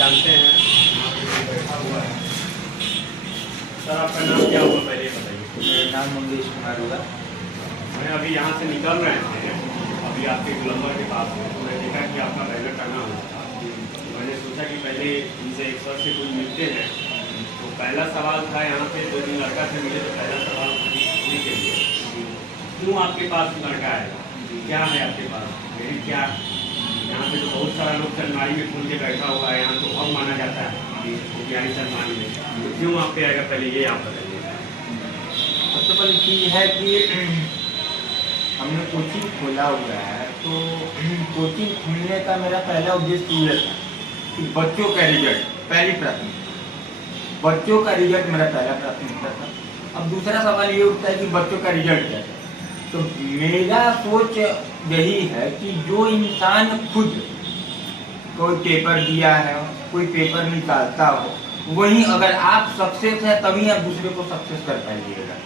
जानते हैं बैठा हुआ है। सर आपका नाम क्या हुआ पहले बताइए। मेरा नाम मंगेश कुमार हुआ। मैं अभी यहाँ से निकल रहे थे, अभी आपके गोलंबर के पास में, तो मैं देखा कि आपका बैनर टंगा हुआ था। मैंने सोचा कि पहले इनसे एक सर से कुछ मिलते हैं। तो पहला सवाल था यहाँ पे 2 दिन लड़का से मिले, तो पहला सवाल पूछने के लिए क्यों आपके पास लड़का है, क्या है आपके पास, मेरी क्या। यहाँ पे तो बहुत सारा लोग चलमारी में खोल के बैठा हुआ है, यहाँ तो अब माना जाता है बिहारी चलमारी में, तो क्यों आप पे आएगा, पहले ये आप बताइए। सबसे पहली चीज़ है कि हमने कोचिंग खोला हुआ है, तो कोचिंग खोलने का मेरा पहला उद्देश्य ये था कि बच्चों का रिजल्ट पहली प्राथमिकता, बच्चों का रिजल्ट मेरा पहला प्राथमिकता था। अब दूसरा सवाल ये उठता है कि बच्चों का रिजल्ट क्या है। तो मेरा सोच यही है कि जो इंसान खुद कोई पेपर दिया है, कोई पेपर निकालता हो, वहीं अगर आप सक्सेस है तभी आप दूसरे को सक्सेस कर पाइएगा।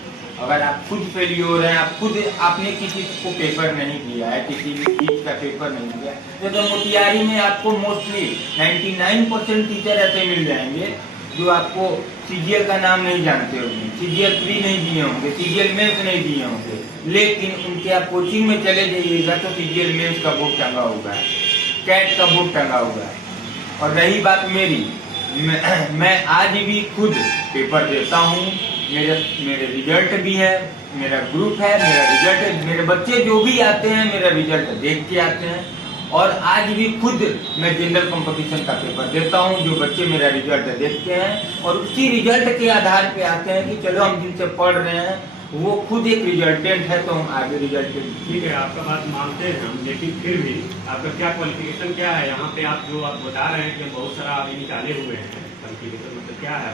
अगर आप खुद फेलियर हैं, आप खुद आपने किसी को पेपर नहीं दिया है, किसी भी चीज का पेपर नहीं दिया, तो मोतिहारी में आपको मोस्टली 99% टीचर ऐसे मिल जाएंगे जो आपको सीजीएल का नाम नहीं जानते होंगे, सीजीएल 3 नहीं दिए होंगे, सीजीएल मेंस नहीं दिए होंगे, लेकिन उनके आप कोचिंग में चले जाइएगा तो सीजीएल मेंस का बोर्ड टंगा हुआ है, कैट का बोर्ड टंगा हुआ है। और रही बात मेरी, मैं आज भी खुद पेपर देता हूँ, मेरे रिजल्ट भी है, मेरा ग्रुप है, मेरा रिजल्ट है, मेरे बच्चे जो भी आते हैं मेरा रिजल्ट देख के आते हैं। और आज भी खुद मैं जनरल कंपटीशन का पेपर देता हूं, जो बच्चे मेरा रिजल्ट देखते हैं और उसी रिजल्ट के आधार पे आते हैं कि चलो हम जिनसे पढ़ रहे हैं वो खुद एक रिजल्टेंट है, तो हम आगे रिजल्ट। ठीक है, आपका बात मानते हैं हम, लेकिन फिर भी आपका क्या क्वालिफिकेशन क्या है यहाँ पे, आप जो आप बता रहे हैं कि बहुत सारा अभी निकाले हुए हैं, क्वालिफिकेशन मतलब क्या है।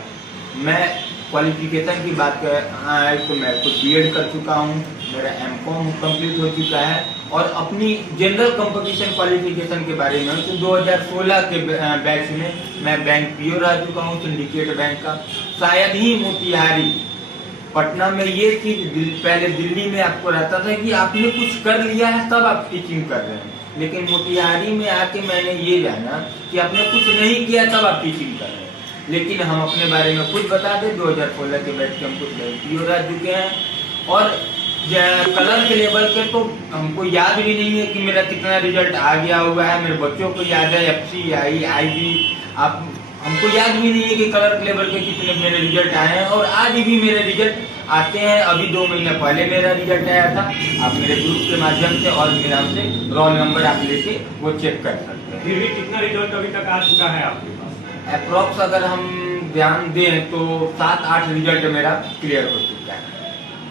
मैं क्वालिफिकेशन की बात कर तो मैं खुद बीएड कर चुका हूँ, मेरा एमकॉम कंप्लीट हो चुका है। और अपनी जनरल कंपटीशन क्वालिफिकेशन के बारे में तो 2016 के बैच में मैं बैंक पीओ रह चुका हूँ, सिंडिकेट बैंक का। शायद ही मोतिहारी, पटना में ये चीज पहले दिल्ली में आपको रहता था कि आपने कुछ कर लिया है तब आप टीचिंग कर रहे हैं, लेकिन मोतिहारी में आके मैंने ये जाना कि आपने कुछ नहीं किया तब आप टीचिंग कर रहे हैं। लेकिन हम अपने बारे में खुद बता दें, 2016 के बैच के हम कुछ पीओ रह चुके हैं। और कलर के लेवल के तो हमको याद भी नहीं है कि मेरा कितना रिजल्ट आ गया हुआ है, मेरे बच्चों को याद है FC, IB, आप हमको याद भी नहीं है कि कलर के लेवल के कितने मेरे रिजल्ट आए हैं। और आज भी मेरे रिजल्ट आते हैं, अभी 2 महीने पहले मेरा रिजल्ट आया था, आप मेरे ग्रुप के माध्यम से और मेरा से रोल नंबर आप लेके वो चेक कर सकते हैं। फिर भी कितना रिजल्ट अभी तक आ चुका है आपके पास? अप्रोक्स अगर हम ध्यान दें तो 7-8 रिजल्ट मेरा क्लियर हो चुका है।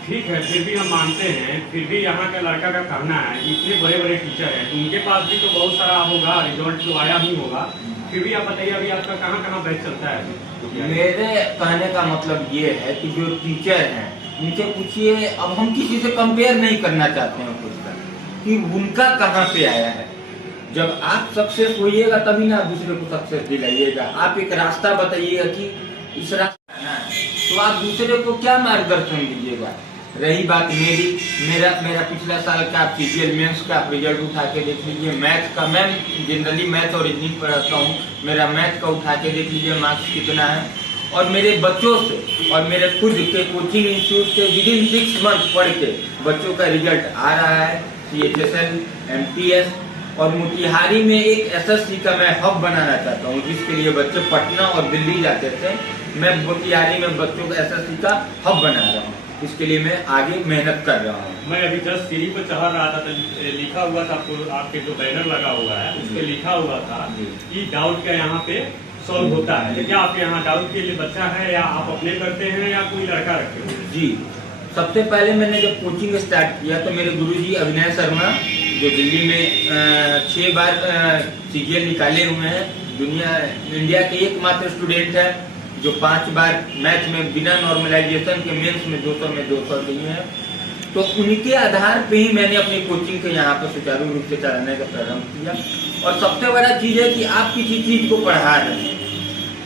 ठीक है, फिर भी हम मानते हैं, फिर भी यहाँ का लड़का का कहना है इतने बड़े बड़े टीचर हैं, उनके पास भी तो बहुत सारा होगा, रिजल्ट तो आया ही होगा। फिर भी आप बताइए अभी आपका कहाँ कहाँ बैच चलता है? मेरे कहने का मतलब ये है कि जो टीचर हैं उनसे पूछिए, अब हम किसी से कंपेयर नहीं करना चाहते हैं कुछ कि उनका कहाँ से आया है। जब आप सक्सेस होइएगा तभी ना दूसरे को सक्सेस दिलाइएगा। आप एक रास्ता बताइएगा कि इस रास्ता है, तो आप दूसरे को क्या मार्गदर्शन दीजिएगा। रही बात मेरा पिछला साल का आप सीजीएल मेंस का आप रिजल्ट उठा के देख लीजिए, मैथ का, मैं जनरली मैथ और रीजनिंग पढ़ाता हूँ, मेरा मैथ का उठा के देख लीजिए मार्क्स कितना है। और मेरे बच्चों से और मेरे खुद के कोचिंग इंस्टीट्यूट से विदिन 6 मंथ पढ़ के बच्चों का रिजल्ट आ रहा है, CHSL, MTS। और मोतिहारी में एक SSC का मैं हब बनाना चाहता हूँ, जिसके लिए बच्चे पटना और दिल्ली जाते थे, मैं मोतिहारी में बच्चों का SSC का हब बना रहा हूँ। इसके लिए मैं आगे मेहनत कर रहा हूँ। मैं अभी जस्ट सीढ़ी पर चढ़ रहा था तो लिखा हुआ था, आपके जो बैनर लगा हुआ है उस पर लिखा हुआ था कि डाउट का यहाँ पे सॉल्व होता है। क्या आपके यहाँ डाउट के लिए बच्चा है या आप अपने करते हैं या कोई लड़का रखे हुए? जी, सबसे पहले मैंने जब कोचिंग स्टार्ट किया तो मेरे गुरुजी अभिनय शर्मा, जो दिल्ली में 6 बार CGL निकाले हुए हैं, इंडिया के एकमात्र स्टूडेंट है जो 5 बार मैथ में बिना नॉर्मलाइजेशन के मेंस में 200 में 200 लिए हैं। तो उनके आधार पे ही मैंने अपनी कोचिंग को यहाँ पर सुचारू रूप से चलाने का प्रारंभ किया। और सबसे बड़ा चीज है कि आप किसी चीज को पढ़ा रहे हैं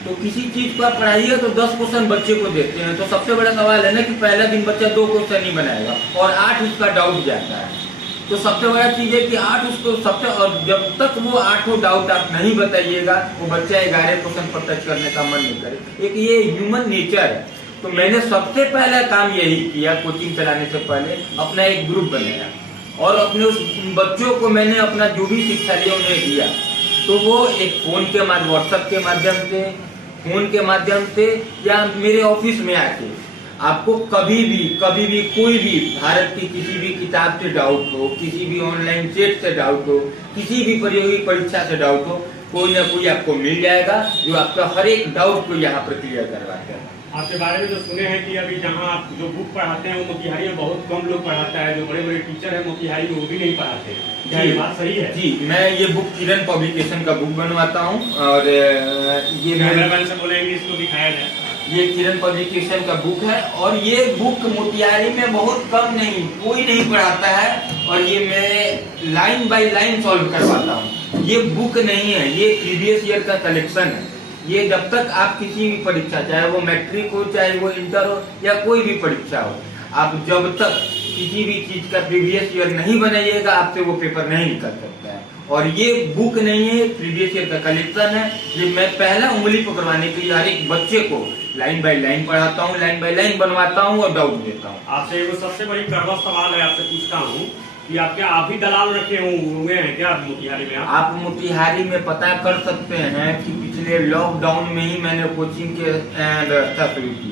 तो किसी चीज को आप पढ़ाइएगा तो 10 क्वेश्चन बच्चे को देते हैं, तो सबसे बड़ा सवाल है ना कि पहला दिन बच्चा 2 क्वेश्चन ही बनाएगा और 8 उसका डाउट जाता है। तो सबसे बड़ा चीज है कि 8 उसको सबसे, और जब तक वो 8 डाउट आप नहीं बताइएगा वो बच्चा 11 क्वेश्चन पर टच करने का मन नहीं करे। एक ये ह्यूमन नेचर है। तो मैंने सबसे पहला काम यही किया, कोचिंग चलाने से पहले अपना एक ग्रुप बनाया और अपने उस बच्चों को मैंने अपना जो भी शिक्षा लिया उन्हें दिया। तो वो एक फोन के माध्यम, व्हाट्सएप के माध्यम से, फोन के माध्यम से, या मेरे ऑफिस में आके आपको कभी भी कोई भी भारत की किसी भी किताब से डाउट हो, किसी भी ऑनलाइन चैट से डाउट हो, किसी भी प्रतियोगी परीक्षा से डाउट हो, कोई ना कोई आपको मिल जाएगा जो आपका हर एक डाउट को यहाँ पर क्लियर करवाता है। आपके बारे में जो सुने हैं कि अभी जहाँ आप जो बुक पढ़ाते हैं वो मोतिहारी में बहुत कम लोग पढ़ाता है, जो बड़े बड़े टीचर हैं मोतिहारी में वो भी नहीं पढ़ाते हैं, क्या ये बात सही है? जी, मैं ये बुक किरण पब्लिकेशन का बुक बनवाता हूँ और ये कैमरामैन से बोलेंगे इसको दिखाया जाए। ये किरण पब्लिकेशन का बुक है और ये बुक मोतिहारी में बहुत कम नहीं, कोई नहीं पढ़ाता है और ये मैं लाइन बाय लाइन सॉल्व करवाता हूँ। ये बुक नहीं है, ये प्रीवियस ईयर का कलेक्शन है। ये जब तक आप किसी भी परीक्षा, चाहे वो मैट्रिक हो, चाहे वो इंटर हो या कोई भी परीक्षा हो, आप जब तक किसी भी चीज का प्रीवियस ईयर नहीं बनाइएगा आपसे वो पेपर नहीं निकल सकता है। और ये बुक नहीं है, प्रीवियस ईयर का कलेक्शन है। ये मैं पहला उंगली पकड़वाने के लिए हर एक बच्चे को लाइन बाय लाइन पढ़ाता हूँ, लाइन बाय लाइन बनवाता हूँ और डाउट देता हूँ। आपसे एक सबसे बड़ी कड़वा सवाल है, आपसे पूछता हूँ कि आप क्या आप ही दलाल रखे हुए हैं क्या मोतिहारी में? आप मोतिहारी में पता कर सकते हैं कि पिछले लॉकडाउन में ही मैंने कोचिंग की व्यवस्था शुरू की।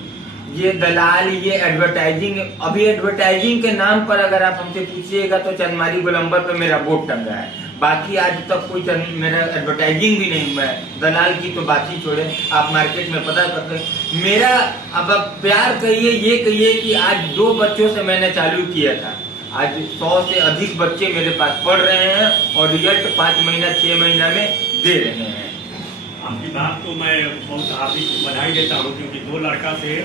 ये दलाल, ये एडवर्टाइजिंग, अभी एडवर्टाइजिंग के नाम पर अगर आप हमसे पूछिएगा तो चंदमारी गोलंबर पे मेरा बोर्ड टंगा है, बाकी आज तक कोई मेरा एडवर्टाइजिंग भी नहीं हुआ है। दलाल की तो बात ही छोड़े, आप मार्केट में पता करते। मेरा अब आप प्यार कहिए, ये कहिए कि आज 2 बच्चों से मैंने चालू किया था, आज 100 से अधिक बच्चे मेरे पास पढ़ रहे हैं और रिजल्ट 5 महीना 6 महीना में दे रहे हैं। आपकी बात को मैं बहुत हार्दिक बधाई देता हूँ, क्योंकि 2 लड़का से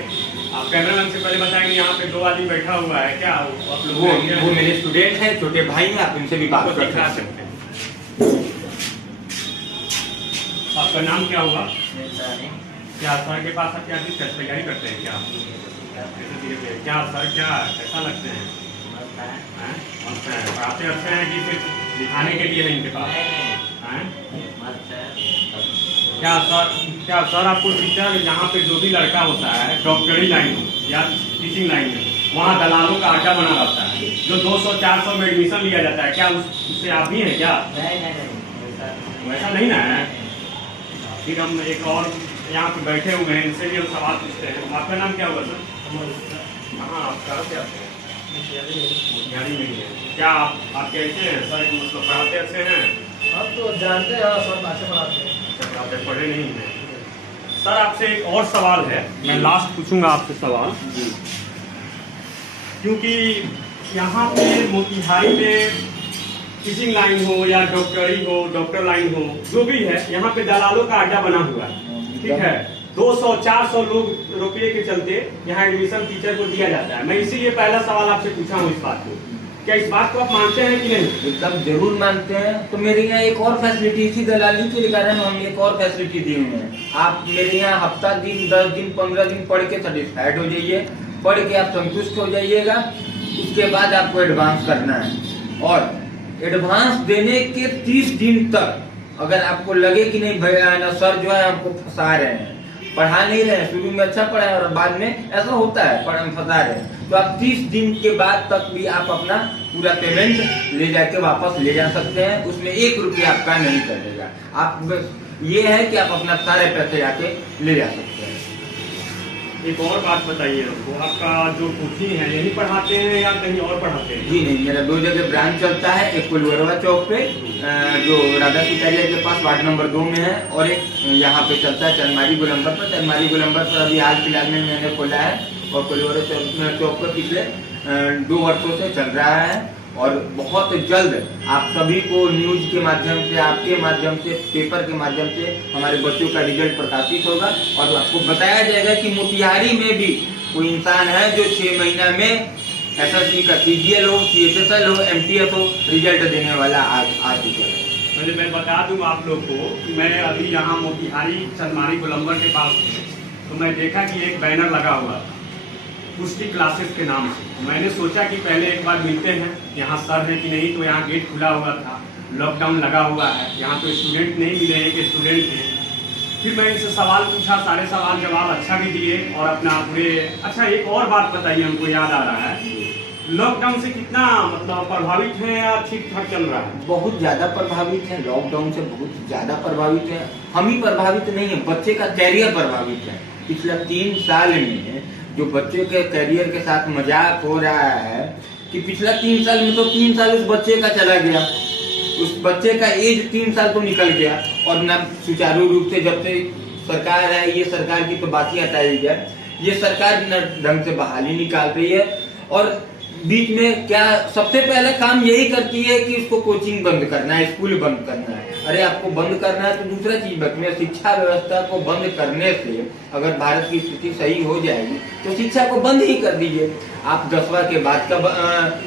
आप कैमरामैन से पहले बताएंगे यहाँ पे 2 आदमी बैठा हुआ है क्या? आप लोग वो मेरे स्टूडेंट हैं, छोटे भाई हैं, आप इनसे भी बात कर सकते हैं। आपका नाम क्या हुआ? क्या सर के पास आप क्या तैयारी करते हैं क्या? क्या सर क्या कैसा लगते हैं? पढ़ाते अच्छे हैं कि सिर्फ दिखाने के लिए है इनके पास? क्या सर आपको टीचर यहाँ पे जो भी लड़का होता है डॉक्टरी लाइन हो या टीचिंग लाइन में, वहाँ दलालों का आटा बना रहता है, जो 200-400 में एडमिशन लिया जाता है, क्या उससे आप भी हैं क्या? वैसा नहीं ना है। फिर हम एक और यहाँ पे बैठे हुए हैं, इनसे भी हम सवाल पूछते हैं। आपका नाम क्या हुआ सर? हाँ, आप कहाँ से आते हैं? मोतिहारी में ही है क्या? आप कैसे हैं सर? मतलब पढ़ाते अच्छे हैं? हम तो जानते हैं सर, अच्छे पढ़ाते हैं। अच्छा, पढ़े नहीं हैं सर। आपसे एक और सवाल है, मैं लास्ट पूछूंगा आपसे सवाल जी, क्योंकि यहाँ पे मोतिहारी में टीचिंग लाइन हो या डॉक्टरी हो, डॉक्टर लाइन हो, जो भी है, यहाँ पे दलालों का अड्डा बना हुआ है। ठीक है, 200-400 लोग रुपये के चलते यहाँ एडमिशन टीचर को दिया जाता है। मैं इसीलिए पहला सवाल आपसे पूछा हूँ इस बात को, क्या इस बात को आप मानते हैं कि नहीं? एकदम जरूर मानते हैं। तो मेरे यहाँ एक और फैसिलिटी, इसी दलाली के कारण हम एक और फैसिलिटी दिए हुए हैं। आप मेरे यहाँ हफ्ता दिन, 10 दिन, 15 दिन पढ़ के सेटिस्फाइड हो जाइए, पढ़ के आप संतुष्ट हो जाइएगा। उसके बाद आपको एडवांस करना है और एडवांस देने के 30 दिन तक अगर आपको लगे कि नहीं भैया सर जो है हमको फंसा रहे हैं, पढ़ा नहीं रहे हैं, शुरू में अच्छा पढ़ाए और बाद में ऐसा होता है फंसा रहे हैं, तो आप 30 दिन के बाद तक भी आप अपना पूरा पेमेंट ले जाके वापस ले जा सकते हैं। उसमें 1 रुपया आपका नहीं कटेगा। आप ये है कि आप अपना सारे पैसे आके ले जा सकते हैं। एक और बात बताइए हमको, आपका जो कोचिंग है यही पढ़ाते हैं या कहीं और पढ़ाते हैं? जी नहीं, मेरा 2 जगह ब्रांच चलता है, एक कुलवरवा चौक पे जो राधा सिकारिया के पास वार्ड नंबर 2 में है, और एक यहाँ पे चलता है चंदमारी गोलंबर पर। चंदमारी गोलंबर पर अभी हाल फिलहाल में मैंने खोला है और कुलवरवा चौक पर पिछले 2 वर्षों से चल रहा है। और बहुत जल्द आप सभी को न्यूज के माध्यम से, आपके माध्यम से, पेपर के माध्यम से हमारे बच्चों का रिजल्ट प्रकाशित होगा और आपको बताया जाएगा कि मोतिहारी में भी कोई इंसान है जो 6 महीना में एसएससी का CGL हो, CHSL हो, MTS हो, रिजल्ट देने वाला आ चुका है। पहले मैं बता दूं आप लोग को कि मैं अभी यहाँ मोतिहारी चंदमारी गोलंबर के पास हूँ, तो मैं देखा कि एक बैनर लगा हुआ था पुष्टि क्लासेस के नाम से। मैंने सोचा कि पहले एक बार मिलते हैं, यहाँ सर है कि नहीं, तो यहाँ गेट खुला हुआ था, लॉकडाउन लगा हुआ है, यहाँ तो स्टूडेंट नहीं मिले हैं कि स्टूडेंट हैं। फिर मैं इनसे सवाल पूछा, सारे सवाल जवाब अच्छा भी दिए और अपना पूरे। अच्छा, एक और बात बताइए, हमको याद आ रहा है, लॉकडाउन से कितना मतलब प्रभावित है या ठीक ठाक चल रहा है? बहुत ज्यादा प्रभावित है, लॉकडाउन से बहुत ज्यादा प्रभावित है। हम ही प्रभावित नहीं है, बच्चे का कैरियर प्रभावित है। पिछला 3 साल में जो बच्चे के कैरियर के साथ मजाक हो रहा है कि पिछला 3 साल में तो 3 साल उस बच्चे का चला गया, उस बच्चे का एज 3 साल तो निकल गया। और न सुचारू रूप से, जब से सरकार है, ये सरकार की तो बात ही हटाई जाए, ये सरकार न ढंग से बहाली निकाल रही है। और बीच में क्या सबसे पहले काम यही करती है कि इसको कोचिंग बंद करना है, स्कूल बंद करना है। अरे आपको बंद करना है तो दूसरा चीज बदले, शिक्षा व्यवस्था को बंद करने से अगर भारत की स्थिति सही हो जाएगी तो शिक्षा को बंद ही कर दीजिए। आप 10वां के बाद का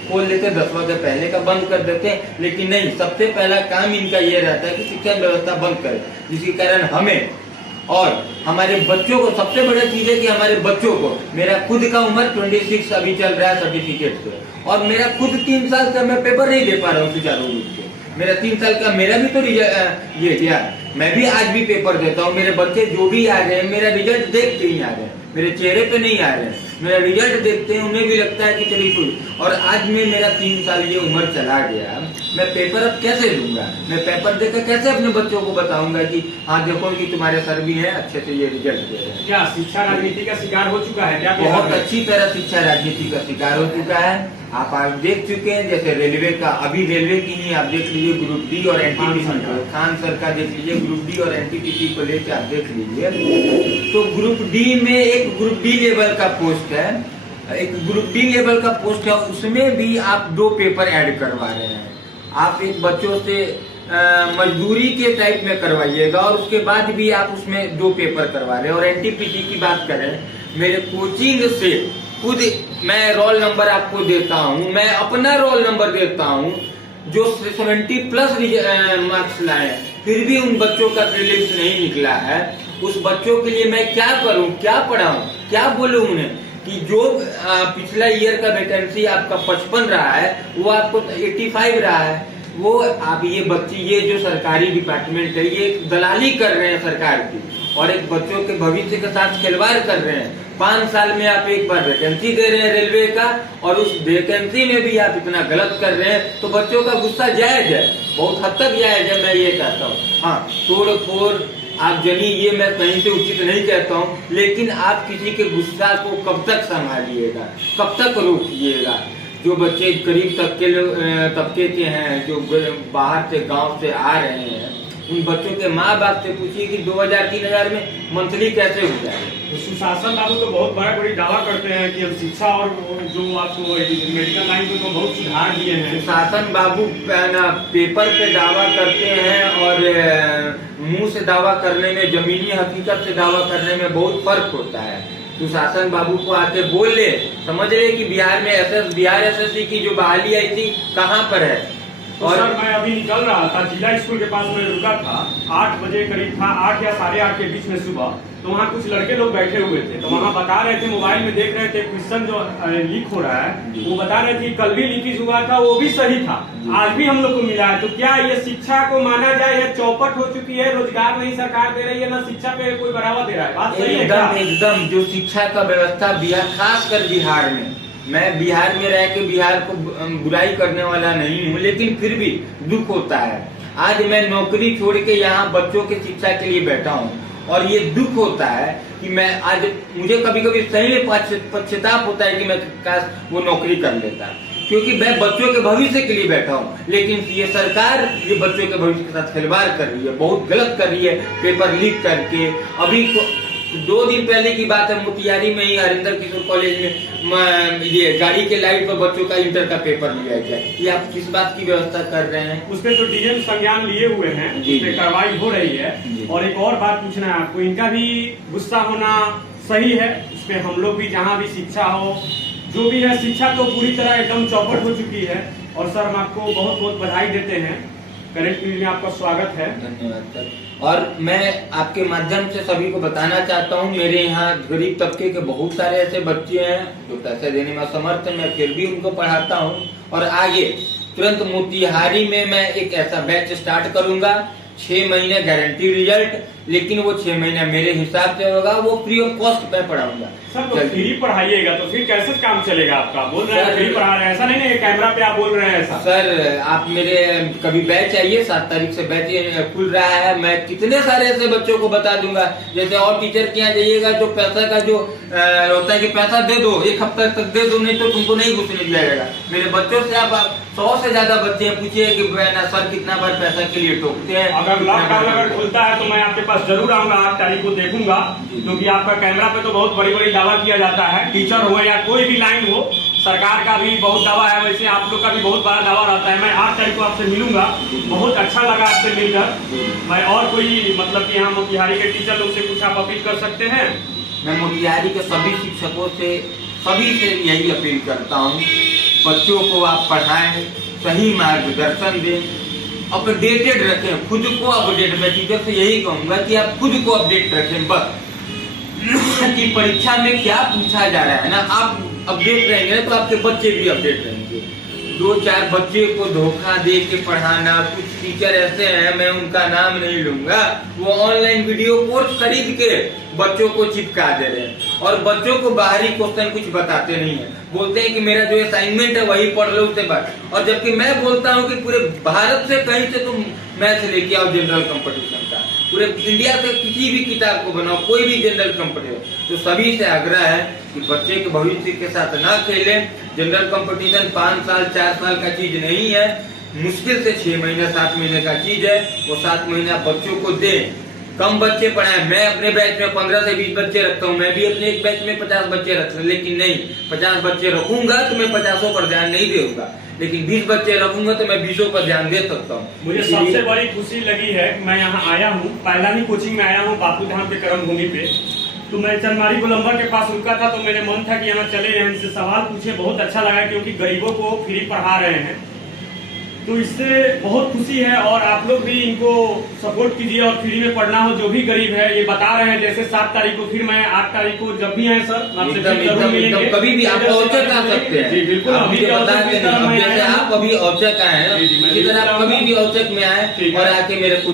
खोल देते, 10वां के पहले का बंद कर देते, लेकिन नहीं, सबसे पहला काम इनका ये रहता है कि शिक्षा व्यवस्था बंद करें, जिसके कारण हमें और हमारे बच्चों को, सबसे बड़ा चीज है कि हमारे बच्चों को, मेरा खुद का उम्र 26 अभी चल रहा है सर्टिफिकेट से, और मेरा खुद 3 साल से मैं पेपर नहीं दे पा रहा हूँ सुचारू रूप से। मेरा 3 साल का, मेरा भी तो ये क्या, मैं भी आज भी पेपर देता हूँ। मेरे बच्चे जो भी आ रहे हैं, मेरा रिजल्ट देख के ही आ रहे हैं, मेरे चेहरे पे नहीं आ रहे हैं, मेरा रिजल्ट देखते हैं, उन्हें भी लगता है कि चलिए कुछ। और आज में मेरा 3 साल ये उम्र चला गया, मैं पेपर अब कैसे दूंगा? मैं पेपर देकर कैसे अपने बच्चों को बताऊंगा कि हाँ देखो कि तुम्हारे सर भी है, अच्छे से ये रिजल्ट दे रहे हैं। क्या शिक्षा राजनीति का शिकार हो चुका है क्या? बहुत अच्छी तरह शिक्षा राजनीति का शिकार हो चुका है। आप आज देख चुके हैं, जैसे रेलवे का, अभी रेलवे की ही आप देख लीजिए, ग्रुप डी और एनटीपीसी, खान सर का देख लीजिए, ग्रुप डी और एनटीपीसी को लेकर आप देख लीजिए। तो ग्रुप डी में एक ग्रुप डी लेवल का पोस्ट है, एक ग्रुप डी लेवल का पोस्ट है, उसमें भी आप 2 पेपर ऐड करवा रहे हैं। आप एक बच्चों से मजदूरी के टाइप में करवाइएगा और उसके बाद भी आप उसमें 2 पेपर करवा रहे हैं। और एनटीपीसी की बात करें, मेरे कोचिंग से खुद मैं रोल नंबर आपको देता हूँ, मैं अपना रोल नंबर देता हूँ, जो 70+ मार्क्स लाए, फिर भी उन बच्चों का प्रीलिम्स नहीं निकला है। उस बच्चों के लिए मैं क्या करूं, क्या पढ़ाऊं, क्या बोलूं उन्हें कि जो पिछला ईयर का वैकेंसी आपका 55 रहा है, वो आपको 85 रहा है। वो आप ये बच्चे, ये जो सरकारी डिपार्टमेंट है, ये दलाली कर रहे हैं सरकार की, और एक बच्चों के भविष्य के साथ खिलवाड़ कर रहे हैं। 5 साल में आप एक बार वैकेंसी दे रहे हैं रेलवे का, और उस वैकेंसी में भी आप इतना गलत कर रहे हैं, तो बच्चों का गुस्सा जायज है, बहुत हद तक जायज है, मैं ये कहता हूँ। हाँ, तोड़ फोड़ आप जनी, ये मैं कहीं से उचित नहीं कहता हूँ, लेकिन आप किसी के गुस्सा को कब तक संभालिएगा, कब तक रोकिएगा? जो बच्चे गरीब तबके के हैं, जो बाहर से गांव से आ रहे हैं, उन बच्चों के माँ बाप से पूछिए कि 2000-3000 में मंथली कैसे हो जाएगा। तो सुशासन बाबू तो बहुत बड़ी दावा करते हैं कि हम शिक्षा और जो आपको मेडिकल लाइन को तो बहुत सुधार दिए हैं। सुशासन बाबू पेपर पे दावा करते हैं और मुंह से दावा करने में, जमीनी हकीकत से दावा करने में बहुत फर्क होता है। सुशासन बाबू को आके बोल ले, समझ ले कि बिहार में बिहार एसएससी की जो बहाली आई थी कहाँ पर है। तो और सर, मैं अभी निकल रहा था, जिला स्कूल के पास में रुका था, 8 बजे करीब था, 8 या 8:30 के बीच में सुबह। तो वहाँ कुछ लड़के लोग बैठे हुए थे, तो वहाँ बता रहे थे, मोबाइल में देख रहे थे, क्वेश्चन जो लीक हो रहा है, वो बता रहे थे कल भी लीकेज हुआ था, वो भी सही था, आज भी हम लोग को मिला है। तो क्या ये शिक्षा को माना जाए, या चौपट हो चुकी है, रोजगार नहीं सरकार दे रही है, ना शिक्षा पे कोई बढ़ावा दे रहा है? बात सही है क्या? एकदम जो शिक्षा का व्यवस्था बिहार, खासकर बिहार में, मैं बिहार में रह के बिहार को बुराई करने वाला नहीं हूँ, लेकिन फिर भी दुख होता है। आज मैं नौकरी छोड़ के यहाँ बच्चों की शिक्षा के लिए बैठा हूँ, और ये दुख होता है कि मैं आज, मुझे कभी कभी सही में पश्चाताप होता है कि मैं काश वो नौकरी कर लेता, क्योंकि मैं बच्चों के भविष्य के लिए बैठा हूँ। लेकिन ये सरकार ये बच्चों के भविष्य के साथ खिलवाड़ कर रही है, बहुत गलत कर रही है, पेपर लीक करके। अभी 2 दिन पहले की बात है, मोतिहारी में ही हरिंदर किशोर कॉलेज में ये गाड़ी के लाइट पर बच्चों का इंटर का पेपर लिया गया। ये आप किस बात की व्यवस्था कर रहे हैं? उस पर तो डीएम संज्ञान लिए हुए हैं, उस पर कार्रवाई हो रही है। और एक और बात पूछना है आपको, इनका भी गुस्सा होना सही है, इस पे हम लोग भी, जहाँ भी शिक्षा हो, जो भी है, शिक्षा तो पूरी तरह एकदम चौपट हो चुकी है। और सर, हम आपको बहुत बहुत बधाई देते हैं, करेंट न्यूज में आपका स्वागत है। धन्यवाद सर। और मैं आपके माध्यम से सभी को बताना चाहता हूँ, मेरे यहाँ गरीब तबके के बहुत सारे ऐसे बच्चे हैं जो पैसे देने में असमर्थ है, मैं फिर भी उनको पढ़ाता हूँ। और आगे तुरंत मोतिहारी में मैं एक ऐसा बैच स्टार्ट करूंगा, 6 महीने गारंटी रिजल्ट, लेकिन वो 6 महीने मेरे हिसाब से होगा, वो फ्री ऑफ कॉस्ट मैं पढ़ाऊंगा। सर तो फ्री पढ़ाइएगा तो फिर कैसे काम चलेगा आपका? बोल रहे हैं फ्री पढ़ा रहे हैं, ऐसा नहीं है कैमरा पे आप बोल रहे हैं ऐसा। सर आप मेरे कभी बैच आइए, 7 तारीख से बैच खुल रहा है, मैं कितने सारे ऐसे बच्चों को बता दूंगा। जैसे और टीचर के यहाँ जाइएगा जो पैसा का जो होता है कि पैसा दे दो, 1 हफ्ते तक दे दो, नहीं तो तुमको नहीं घुसने दिया जाएगा। मेरे बच्चों से आप 100 से ज्यादा बच्चे हैं, पूछिए कि सर कितना बार पैसा के लिए टोकते हैं। अगर लॉकडाउन अगर खुलता है तो मैं आपके पास जरूर आऊंगा, 8 तारीख को देखूंगा, क्योंकि आपका कैमरा पे तो बहुत बड़ी बड़ी दावा किया जाता है, टीचर हो या कोई भी लाइन हो, सरकार का भी बहुत दावा है, वैसे आप लोग का भी बहुत बड़ा दावा रहता है। मैं 8 तारीख को आपसे मिलूंगा, बहुत अच्छा लगा आपसे मिलकर। मैं और कोई मतलब कि यहाँ मोतिहारी के टीचर लोग से कुछ आप अपील कर सकते हैं? मैं मोतिहारी के सभी शिक्षकों से सभी से यही अपील करता हूँ, बच्चों को आप पढ़ाएं, सही मार्गदर्शन दें, अपडेटेड रखें, खुद को अपडेट। मैं टीचर से यही कहूंगा कि आप खुद को अपडेट रखें, बस कि परीक्षा में क्या पूछा जा रहा है ना, आप अपडेट रहेंगे तो आपके बच्चे भी अपडेट रहेंगे। 2-4 बच्चे को धोखा दे के पढ़ाना, कुछ टीचर ऐसे हैं, मैं उनका नाम नहीं लूंगा, वो ऑनलाइन वीडियो कोर्स खरीद के बच्चों को चिपका दे रहे हैं और बच्चों को बाहरी क्वेश्चन कुछ बताते नहीं है, बोलते हैं कि मेरा जो असाइनमेंट है वही पढ़ लो उससे बात। और जबकि मैं बोलता हूँ कि पूरे भारत से कहीं से तुम मैथ लेके आओ, जनरल कंपटीशन का, पूरे इंडिया से किसी भी किताब को बनाओ, कोई भी जनरल कंपटीशन। तो सभी से आग्रह है कि बच्चे के भविष्य के साथ ना खेलें। जनरल कंपटीशन 5 साल 4 साल का चीज नहीं है, मुश्किल से 6 महीने 7 महीने का चीज है। वो 7 महीने आप बच्चों को दें, कम बच्चे पढ़ाएं। मैं अपने बैच में 15 से 20 बच्चे रखता हूँ, मैं भी अपने एक बैच में 50 बच्चे रखता हूँ, लेकिन नहीं 50 बच्चे रखूंगा तो मैं 50 पर ध्यान नहीं दूंगा, लेकिन 20 बच्चे रखूंगा तो मैं 20 पर ध्यान दे सकता हूँ। मुझे सबसे बड़ी खुशी लगी है, मैं यहाँ आया हूँ, पहला ही कोचिंग में आया हूँ बापू धाम के कर्म भूमि पे, तो मैं चंदमारी गोलंबर के पास रुका था, तो मेरे मन था कि यहाँ चले, यहाँ से सवाल पूछे। बहुत अच्छा लगा क्योंकि गरीबों को फ्री पढ़ा रहे हैं, तो इससे बहुत खुशी है। और आप लोग भी इनको सपोर्ट कीजिए और फ्री में पढ़ना हो, जो भी गरीब है। ये बता रहे हैं जैसे 7 तारीख को, फिर मैं 8 तारीख को जब भी आए सर आपसे कभी भी आप औचक आ सकते हैं। जी बिल्कुल, जैसे आप अभी औचक आए हैं, इसी तरह आप कभी भी औचक में आए और आके मेरे